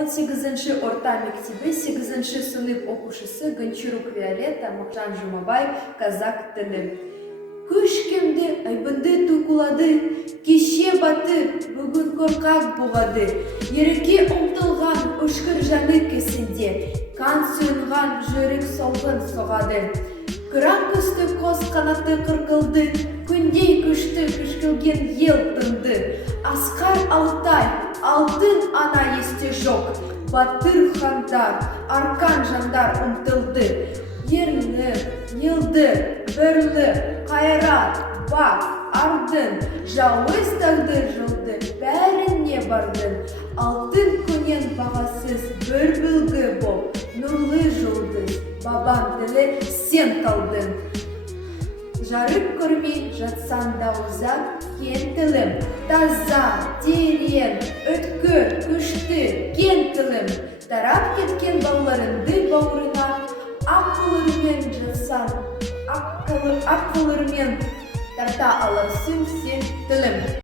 18-ші орта мектебі 8-ші сынып оқушысы Гончарук Виолетта Мақжан Жұмабай казак тілі. Күш кемді айбынды тұқылады, кеше баты бүгін қорқақ бұғады. Ерекке ұмтылған өшкір жаны кесінде, қан сүйінған жүрек солғын соғады. Қыран күсті қос қанаты қырқылды, күндей күшті күшкілген ел тынды. Асқар Алтай, алтын ана есте жоқ, батыр хандар, арқан жандар ұмтылды. Ерлі, елді, бірлі, қайрат, бақ, ардың, жауыз тағдыр жолды, бәріне бардың. Алтын көнен бағасыз бір білгі бол, нұрлы жұлдыз, бабам тілі сен қалдың. Жарық көрмей жатсан да ұзақ кен тілім, таза, терең, өткір, күшті, кен тілім. Тарап кеткен балаларыңды бауырына, аққылырмен жатсан, аққылырмен тарта алырсың сен тілім.